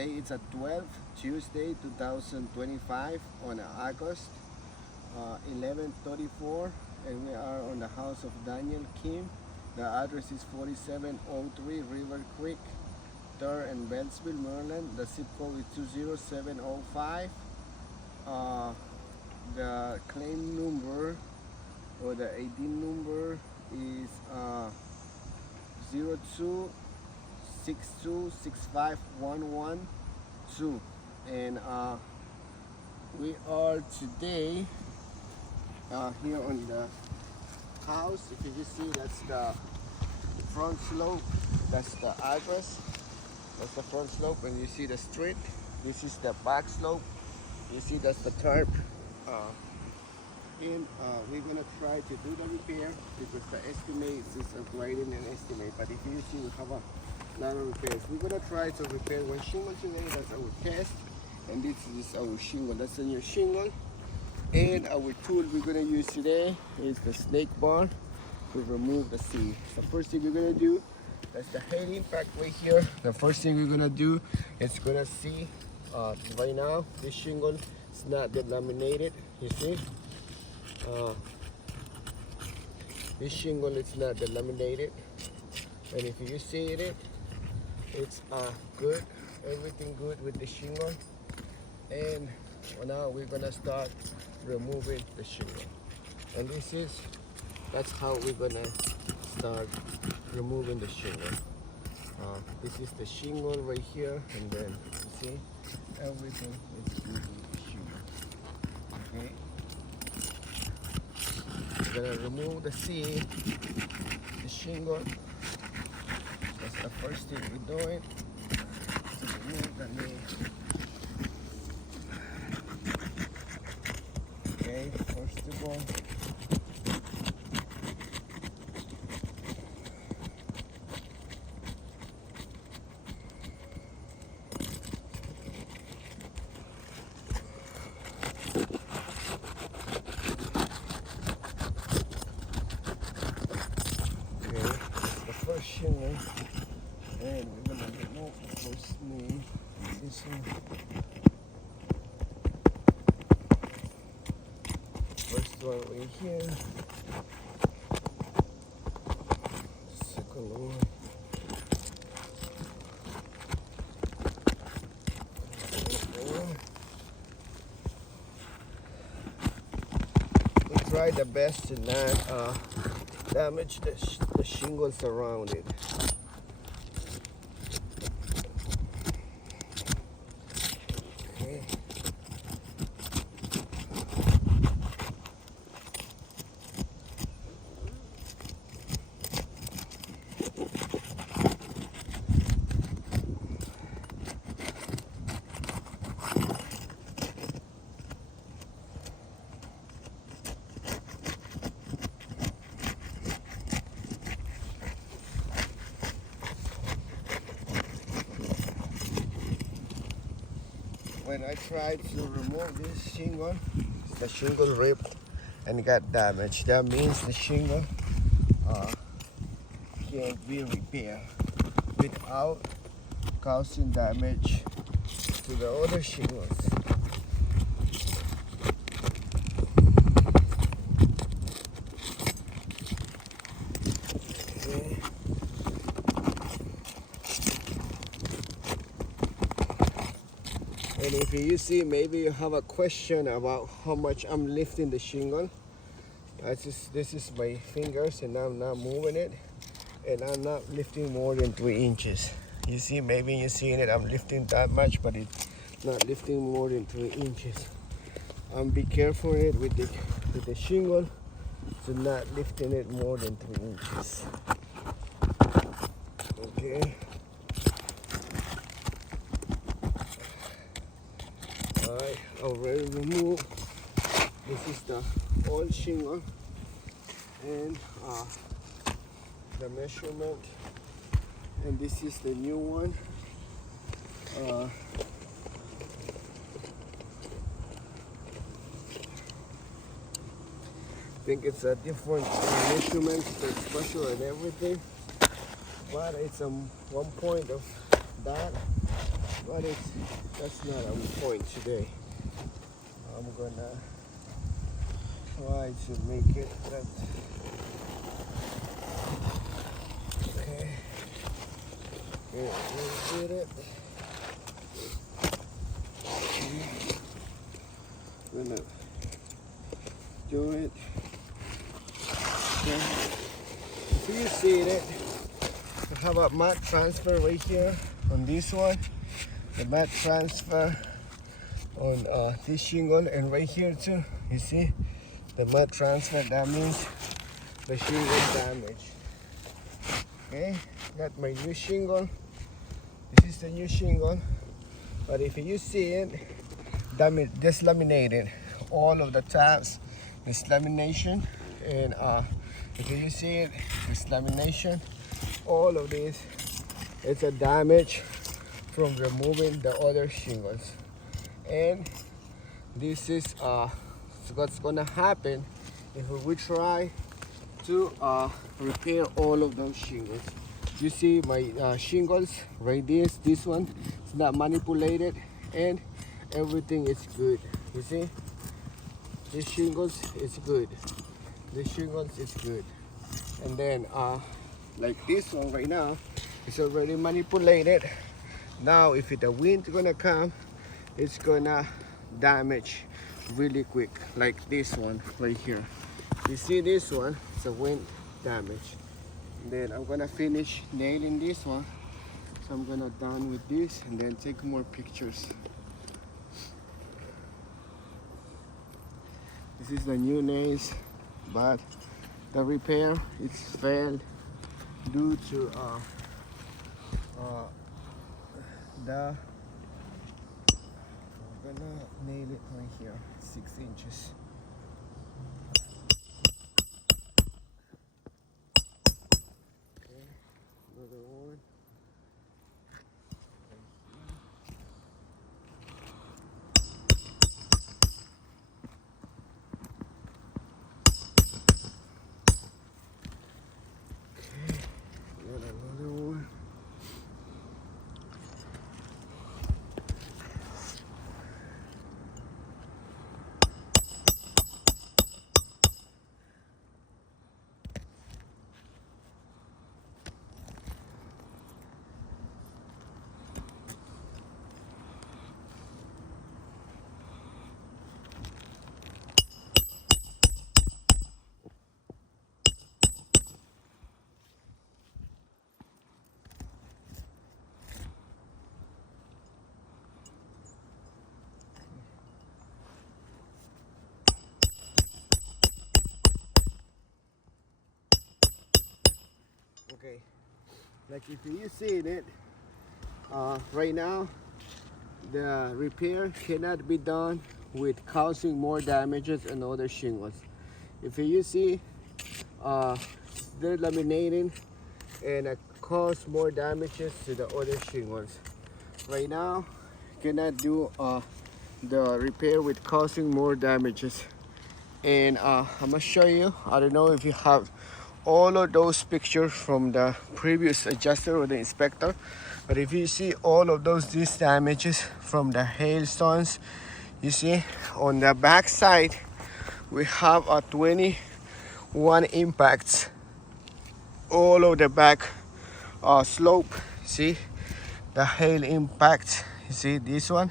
It's a 12 Tuesday 2025 on August 11:34, and we are on the house of Daniel Kim. The address is 4703 River Creek, 3rd and Beltsville, Maryland. The zip code is 20705. The claim number or the ID number is 0262651112, and we are today here on the house. If you just see, that's the front slope, that's the address, that's the front slope, and you see the street. This is the back slope. You see, that's the tarp. And we're gonna try to do the repair because the estimate is writing an estimate, but if you see, we have a lot of repairs. We're gonna try to repair one shingle today. That's our test, and this is our shingle. That's a new shingle. And our tool we're gonna use today is the snake bar to remove the seam. The first thing we're gonna do, that's the head impact right here. The first thing we're gonna do is gonna see right now this shingle is not delaminated. You see, this shingle is not delaminated, and if you see it, it's good. Everything good with the shingle. And now we're gonna start removing the shingle, and that's how we're gonna start removing the shingle. This is the shingle right here, and then you see everything is good with the shingle. Okay, we're gonna remove the seam, the shingle. That's the first thing we're doing. To remove the nail. Okay, first of all, shingle, and we're gonna remove the first nail. This one. First one right here. Second one. We try the best to not damage the shingles around it. Okay. When I tried to remove this shingle, the shingle ripped and got damaged. That means the shingle can't be repaired without causing damage to the other shingles. Okay. And if you see, maybe you have a question about how much I'm lifting the shingle. This is my fingers, and I'm not moving it, and I'm not lifting more than 3 inches. You see, maybe you're seeing it, I'm lifting that much, but it's not lifting more than 3 inches. Be careful with the shingle, so not lifting it more than 3 inches. Okay. Alright, already removed. This is the old shingle, and the measurement, and this is the new one. I think it's a different measurement, the special and everything, but it's 1 point of that but that's not our point today. I'm gonna try to make it that. Okay. Okay, let's get it. Gonna do it. Okay. So you see it. We have a mat transfer right here on this one. The mat transfer on this shingle, and right here too. You see the mat transfer. That means the shingle is damaged. Okay, got my new shingle. This is the new shingle. But if you see it, this laminated. All of the tabs, this lamination, and if you see it, this lamination, all of this, it's a damage from removing the other shingles. And this is what's gonna happen if we try to repair all of those shingles. You see my shingles right, this one is not manipulated, and everything is good. You see, this shingles is good, this shingles is good. And then like this one right now, it's already manipulated. Now if the wind's gonna come, it's gonna damage really quick, like this one right here. You see this one, it's a wind damage. And then I'm gonna finish nailing this one, so I'm gonna done with this and then take more pictures. This is the new nails, but the repair it's failed due to I'm gonna nail it right here, 6 inches. Okay, another one. Another one. Okay, like if you see it, right now the repair cannot be done with causing more damages and other shingles. If you see, they're laminating and cause more damages to the other shingles. Right now, cannot do the repair with causing more damages. And I'm gonna show you. I don't know if you have all of those pictures from the previous adjuster or the inspector, but if you see all of these damages from the hailstones, you see on the back side we have a 21 impacts all of the back slope. See the hail impact, you see this one,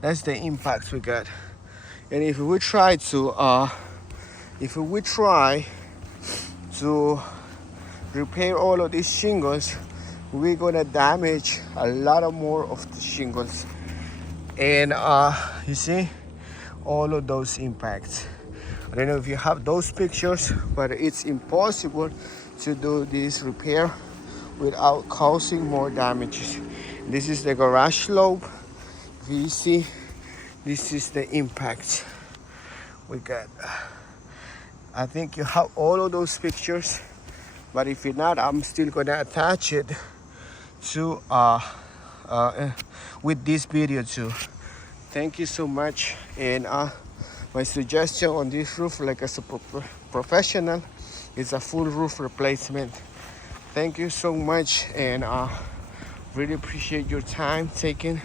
that's the impacts we got. And if we try to repair all of these shingles, we're gonna damage a lot of more of the shingles. And you see all of those impacts. I don't know if you have those pictures, but it's impossible to do this repair without causing more damages. This is the garage slope. If you see, this is the impact we got. I think you have all of those pictures, but if you're not, I'm still gonna attach it to with this video too. Thank you so much. And my suggestion on this roof, like as a professional, is a full roof replacement. Thank you so much, and really appreciate your time taken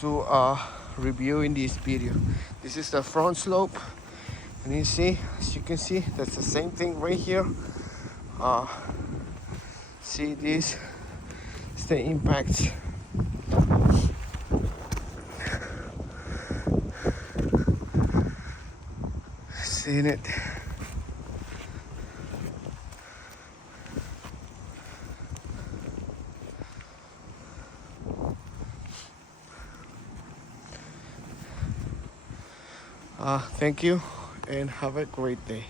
to review in this video. This is the front slope, and you see, as you can see, that's the same thing right here. See this? It's the impact. Seeing it? Thank you and have a great day.